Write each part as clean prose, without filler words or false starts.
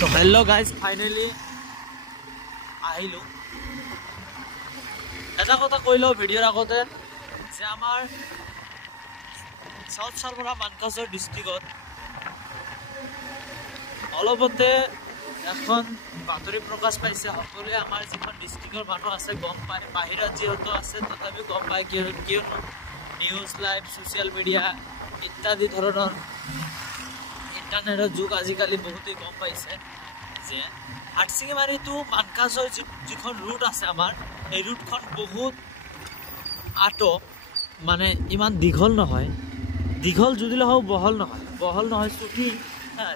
তো hello guys, finally আহিলোঁ। এটা কথা কৈ লওঁ ভিডিঅ'ৰ আগতে যে আমাৰ চাউথ চাৰবৰা মানকাছৰ ডিষ্ট্ৰিক্টত অলপতে এখন বাতৰি প্ৰকাশ পাইছে। সকলোৱে আমাৰ যিখন ডিষ্ট্ৰিক্টৰ মানুহ আছে গম পায়, বাহিৰত যিহেতু আছে তথাপিও গম পায় কিয়নো নিউজ লাইভ ছ'চিয়েল মিডিয়া ইত্যাদি ধৰণৰ ইণ্টাৰনেটৰ যুগ আজিকালি বহুতেই গম পাইছে যে হাটশিঙিমাৰী টু মানকাছৰ যিখন ৰুট আছে আমাৰ, এই ৰুটখন বহুত আঁতো, মানে ইমান দীঘল নহয়, দীঘল যদিও হওক বহল নহয় চুটি,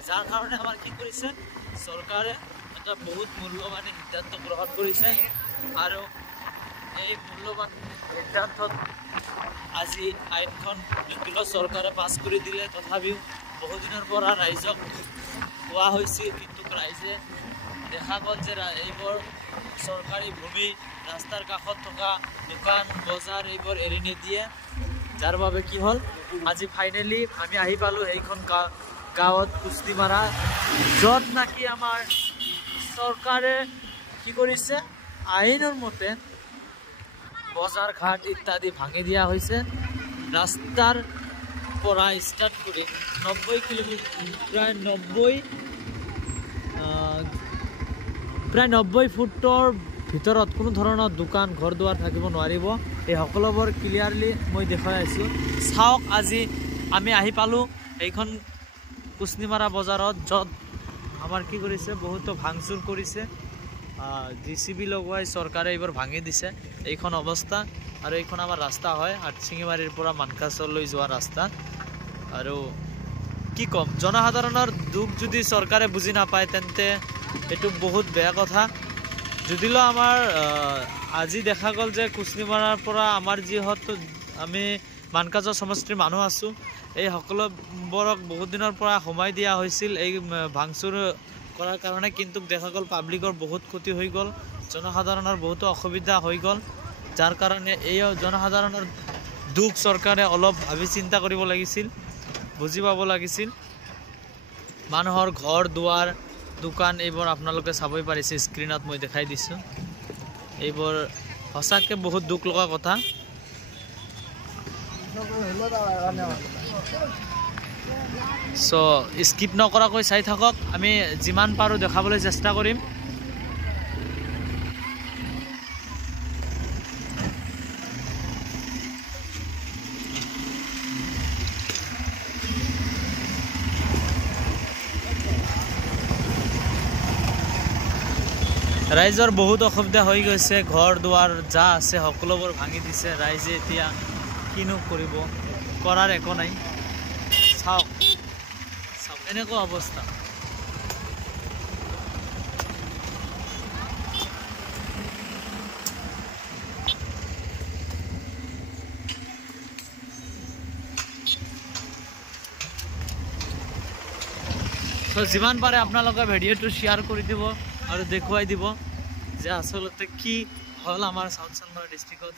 যাৰ কাৰণে আমাৰ কি কৰিছে চৰকাৰে এটা বহুত মূল্যৱান সিদ্ধান্ত গ্ৰহণ কৰিছে। আৰু এই মূল্যৱান সিদ্ধান্তত আজি আইনখন যদিও চৰকাৰে পাছ কৰি দিলে, তথাপিও বহুদিনৰ পৰা ৰাইজক কোৱা হৈছিল, কিন্তু ৰাইজে দেখা গ'ল যে এইবোৰ চৰকাৰী ভূমি, ৰাস্তাৰ কাষত থকা দোকান বজাৰ এইবোৰ এৰি নিদিয়ে, যাৰ বাবে কি হ'ল আজি ফাইনেলি আমি আহি পালোঁ সেইখন গাঁৱত কুস্তিমাৰা, য'ত নাকি আমাৰ চৰকাৰে কি কৰিছে আইনৰ মতে বজাৰ ঘাট ইত্যাদি ভাঙি দিয়া হৈছে। ৰাস্তাৰ পৰা ষ্টাৰ্ট কৰি 90 কিলোমিটাৰ প্ৰায় 90 ফুটৰ ভিতৰত কোনো ধৰণৰ দোকান ঘৰ দুৱাৰ থাকিব নোৱাৰিব। এই সকলোবোৰ ক্লিয়াৰলি মই দেখুৱাই আছোঁ। চাওক, আজি আমি আহি পালোঁ এইখন কুস্তিমাৰা বজাৰত, য'ত আমাৰ কি কৰিছে বহুতো ভাংচুৰ কৰিছে, JCB লগোৱাই চৰকাৰে এইবোৰ ভাঙি দিছে। এইখন অৱস্থা, আৰু এইখন আমাৰ ৰাস্তা হয় হাটশিঙিমাৰীৰ পৰা মানকাছলৈ যোৱা ৰাস্তা। আৰু কি ক'ম, জনসাধাৰণৰ দুখ যদি চৰকাৰে বুজি নাপায় তেন্তে এইটো বহুত বেয়া কথা। যদিও আমাৰ আজি দেখা গ'ল যে কুস্তিমাৰাৰ পৰা আমাৰ যিহেতু আমি মানকাছৰ সমষ্টিৰ মানুহ আছোঁ, এই সকলোবোৰক বহুত দিনৰ পৰা সোমাই দিয়া হৈছিল এই ভাংচুৰ কৰাৰ কাৰণে, কিন্তু দেখা গ'ল পাব্লিকৰ বহুত ক্ষতি হৈ গ'ল, জনসাধাৰণৰ বহুতো অসুবিধা হৈ গ'ল, যাৰ কাৰণে এই জনসাধাৰণৰ দুখ চৰকাৰে অলপ ভাবি চিন্তা কৰিব লাগিছিল, বুজি পাব লাগিছিল। মানুহৰ ঘৰ দুৱাৰ দোকান এইবোৰ আপোনালোকে চাবই পাৰিছে, স্ক্ৰীণত মই দেখাই দিছোঁ। এইবোৰ সঁচাকৈ বহুত দুখ লগা কথা। চ' স্কিপ নকৰাকৈ চাই থাকক, আমি যিমান পাৰোঁ দেখাবলৈ চেষ্টা কৰিম। ৰাইজৰ বহুত অসুবিধা হৈ গৈছে, ঘৰ দুৱাৰ যা আছে সকলোবোৰ ভাঙি দিছে ৰাইজে। এতিয়া কিনো কৰিব, কৰাৰ একো নাই। চাওক এনেকুৱা অৱস্থা। চ' যিমান পাৰে আপোনালোকে ভিডিঅ'টো শ্বেয়াৰ কৰি দিব আৰু দেখুৱাই দিব যে আচলতে কি হ'ল আমাৰ চাউথ চাৰবৰা ডিষ্ট্ৰিক্টত।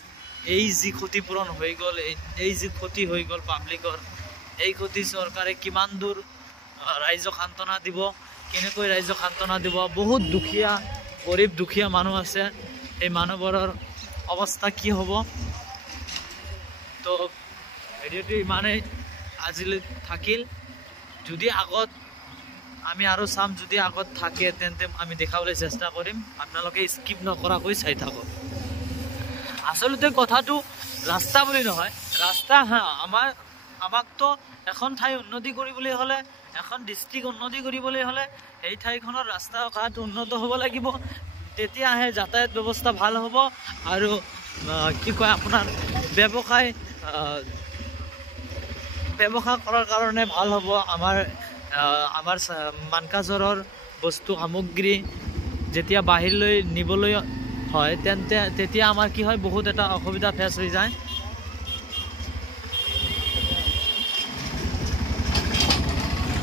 এই যি ক্ষতিপূৰণ হৈ গ'ল, এই যি ক্ষতি হৈ গ'ল পাব্লিকৰ, এই ক্ষতি চৰকাৰে কিমান দূৰ ৰাইজক সান্তনা দিব, কেনেকৈ ৰাইজক সান্তনা দিব। বহুত দুখীয়া গৰীব দুখীয়া মানুহ আছে, এই মানুহবোৰৰ অৱস্থা কি হ'ব। তো ভিডিঅ'টো ইমানেই আজিলৈ থাকিল। যদি আগত আমি আৰু চাম, যদি আগত থাকে তেন্তে আমি দেখাবলৈ চেষ্টা কৰিম, আপোনালোকে স্কিপ নকৰাকৈ চাই থাকক। আচলতে কথাটো ৰাস্তা বুলি নহয়, ৰাস্তা আমাকতো এখন ঠাই উন্নতি কৰিবলৈ হ'লে, এখন ডিষ্ট্ৰিক্ট উন্নতি কৰিবলৈ হ'লে এই ঠাইখনৰ ৰাস্তা ঘাট উন্নত হ'ব লাগিব, তেতিয়াহে যাতায়াত ব্যৱস্থা ভাল হ'ব। আৰু কি কয় আপোনাৰ ব্যৱসায় কৰাৰ কাৰণে ভাল হ'ব। আমাৰ মানকাছৰৰ বস্তু সামগ্ৰী যেতিয়া বাহিৰলৈ নিবলৈ হয় তেতিয়া আমাৰ কি হয়, বহুত এটা অসুবিধা ফেচ হৈ যায়।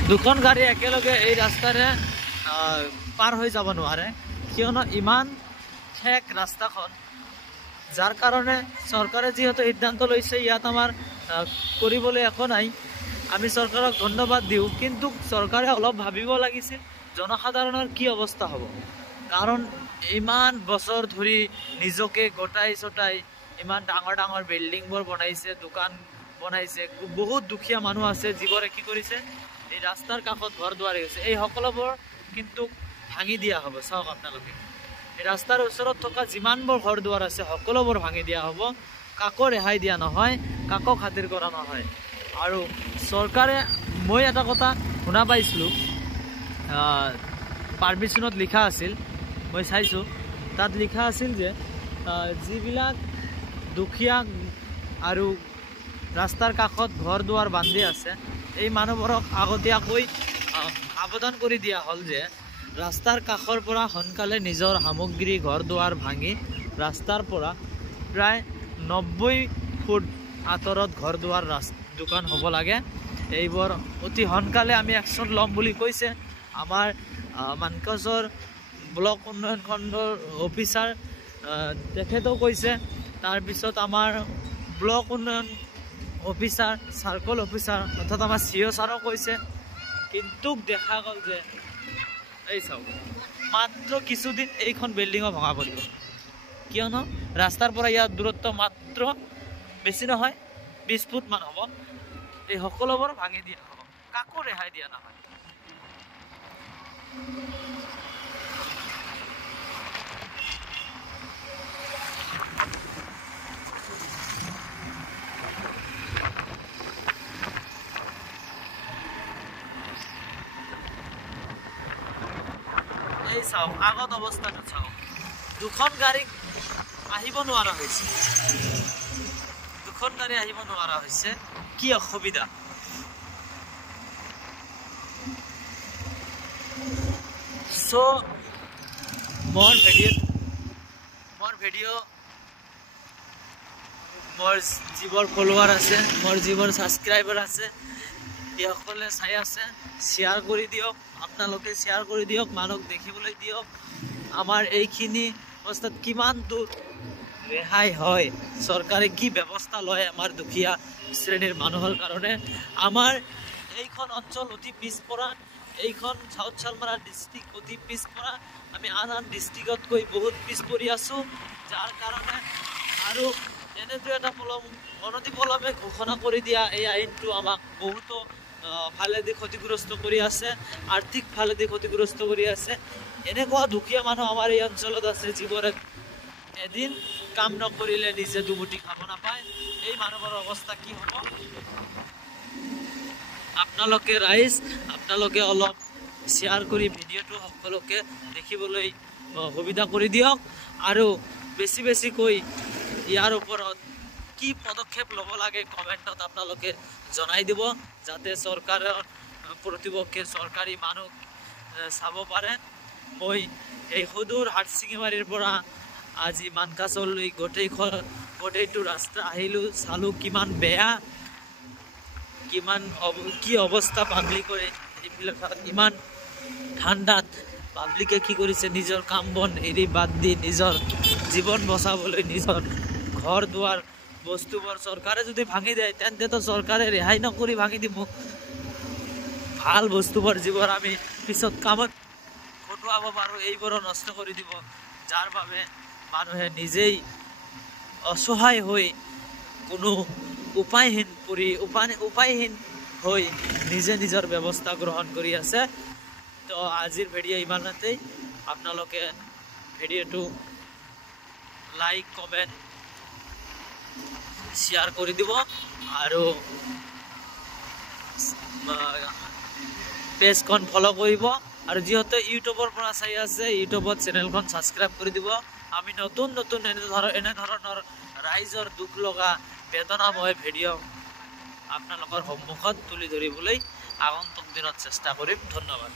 দুখন গাড়ী একেলগে এই ৰাস্তাৰে পাৰ হৈ যাব নোৱাৰে, কিয়নো ইমান ঠেক ৰাস্তাখন, যাৰ কাৰণে চৰকাৰে যিহেতু সিদ্ধান্ত লৈছে ইয়াত আমাৰ কৰিবলৈ একো নাই। আমি চৰকাৰক ধন্যবাদ দিওঁ, কিন্তু চৰকাৰে অলপ ভাবিব লাগিছিল জনসাধাৰণৰ কি অৱস্থা হ'ব। কাৰণ ইমান বছৰ ধৰি নিজকে গোটাই চটাই ইমান ডাঙৰ ডাঙৰ বিল্ডিংবোৰ বনাইছে, দোকান বনাইছে, বহুত দুখীয়া মানুহ আছে যিবোৰে কি কৰিছে, এই ৰাস্তাৰ কাষত ঘৰ দুৱাৰ হৈছে, এই সকলোবোৰ কিন্তু ভাঙি দিয়া হ'ব। চাওক আপোনালোকে, এই ৰাস্তাৰ ওচৰত থকা যিমানবোৰ ঘৰ দুৱাৰ আছে সকলোবোৰ ভাঙি দিয়া হ'ব, কাকো ৰেহাই দিয়া নহয়, কাকো খাতিৰ কৰা নহয়। আৰু চৰকাৰে, মই এটা কথা শুনা পাইছিলোঁ, পাৰ্মিশ্যনত লিখা আছিল, মই চাইছোঁ, তাত লিখা আছিল যে যিবিলাক দুখীয়া আৰু ৰাস্তাৰ কাষত ঘৰ দুৱাৰ বান্ধি আছে এই মানুহবোৰক আগতীয়াকৈ আবেদন কৰি দিয়া হ'ল যে ৰাস্তাৰ কাষৰ পৰা সোনকালে নিজৰ সামগ্ৰী ঘৰ দুৱাৰ ভাঙি ৰাস্তাৰ পৰা প্ৰায় 90 ফুট আঁতৰত ঘৰ দুৱাৰ দোকান হ'ব লাগে। এইবোৰ অতি সোনকালে আমি একশ্যন ল'ম বুলি কৈছে আমাৰ মানকাছৰ ব্লক উন্নয়ন খণ্ডৰ অফিচাৰ, তেখেতেও কৈছে। তাৰপিছত আমাৰ ব্লক উন্নয়ন অফিচাৰ, চাৰ্কল অফিচাৰ অৰ্থাৎ আমাৰ CO ছাৰো কৈছে। কিন্তু দেখা গ'ল যে এই চাওক, মাত্ৰ কিছুদিন এইখন বিল্ডিঙো ভঙা পৰিব, কিয়নো ৰাস্তাৰ পৰা ইয়াৰ দূৰত্ব মাত্ৰ বেছি নহয় 20 ফুট মান হ'ব। এই সকলোবোৰ ভাঙি দিয়া হ'ব, কাকো ৰেহাই দিয়া নহয়। এই চাওক, আগত অৱস্থাটো চাওক, দুখন গাড়ী আহিব নোৱাৰা হৈছে, দুখন গাড়ী আহিব নোৱাৰা হৈছে, কি অসুবিধা। চ' মোৰ ভিডিঅ' মোৰ যিবোৰ ফলোৱাৰ আছে, মোৰ যিবোৰ ছাবস্ক্ৰাইবাৰ আছে, সকলে চাই আছে, শ্বেয়াৰ কৰি দিয়ক, আপোনালোকে শ্বেয়াৰ কৰি দিয়ক, মানুহক দেখিবলৈ দিয়ক আমাৰ এইখিনি অৱস্থাত কিমান দূৰ ৰেহাই হয়, চৰকাৰে কি ব্যৱস্থা লয় আমাৰ দুখীয়া শ্ৰেণীৰ মানুহৰ কাৰণে। আমাৰ এইখন অঞ্চল অতি পিছপৰা, এইখন চাউথ চালমাৰা ডিষ্ট্ৰিক্ট অতি পিছপৰা, আমি আন ডিষ্ট্ৰিক্টতকৈ বহুত পিছ পৰি আছোঁ, যাৰ কাৰণে আৰু এনেদৰে এটা অনতিপলমে ঘোষণা কৰি দিয়া এই আইনটো আমাক বহুতো ফালেদি ক্ষতিগ্ৰস্ত কৰি আছে, আৰ্থিক ফালেদি ক্ষতিগ্ৰস্ত কৰি আছে। এনেকুৱা দুখীয়া মানুহ আমাৰ এই অঞ্চলত আছে যিবোৰে এদিন কাম নকৰিলে নিজে দুমুঠি খাব নাপায়। এই মানুহৰ অৱস্থা কি হ'ব, আপোনালোকে ৰাইজ, আপোনালোকে অলপ শ্বেয়াৰ কৰি ভিডিঅ'টো সকলোকে দেখিবলৈ সুবিধা কৰি দিয়ক, আৰু বেছি বেছিকৈ ইয়াৰ ওপৰত কি পদক্ষেপ ল'ব লাগে কমেণ্টত আপোনালোকে জনাই দিব, যাতে চৰকাৰৰ প্ৰতিপক্ষে চৰকাৰী মানুহ চাব পাৰে। মই এই সুদূৰ হাটশিঙিমাৰীৰ পৰা আজি মানকাছলৈ গোটেইটো ৰাস্তা আহিলোঁ, চালোঁ কিমান বেয়া, কি অৱস্থা পাব্লিকৰ। এইবিলাক ইমান ঠাণ্ডাত পাব্লিকে কি কৰিছে, নিজৰ কাম বন এৰি বাদ দি নিজৰ জীৱন বচাবলৈ নিজৰ ঘৰ দুৱাৰ বস্তুবোৰ চৰকাৰে যদি ভাঙি দিয়ে, তেন্তেতো চৰকাৰে ৰেহাই নকৰি ভাঙি দিব ভাল বস্তুবোৰ, যিবোৰ আমি পিছত কামত খটুৱাব পাৰোঁ, এইবোৰো নষ্ট কৰি দিব, যাৰ বাবে মানুহে নিজেই অসহায় হৈ কোনো উপায়হীন হৈ নিজে নিজৰ ব্যৱস্থা গ্ৰহণ কৰি আছে। তো আজিৰ ভিডিঅ' ইমানতেই, আপোনালোকে ভিডিঅ'টো লাইক, কমেণ্ট, শ্বেয়াৰ কৰি দিব, আৰু পেজখন ফ'ল' কৰিব, আৰু যিহেতু ইউটিউবৰ পৰা চাই আছে, ইউটিউবত চেনেলখন ছাবস্ক্ৰাইব কৰি দিব। আমি নতুন এনেধৰণৰ ৰাইজৰ দুখ লগা বেদনাময় ভিডিঅ' আপোনালোকৰ সন্মুখত তুলি ধৰিবলৈ আগন্তুক দিনত চেষ্টা কৰিম। ধন্যবাদ।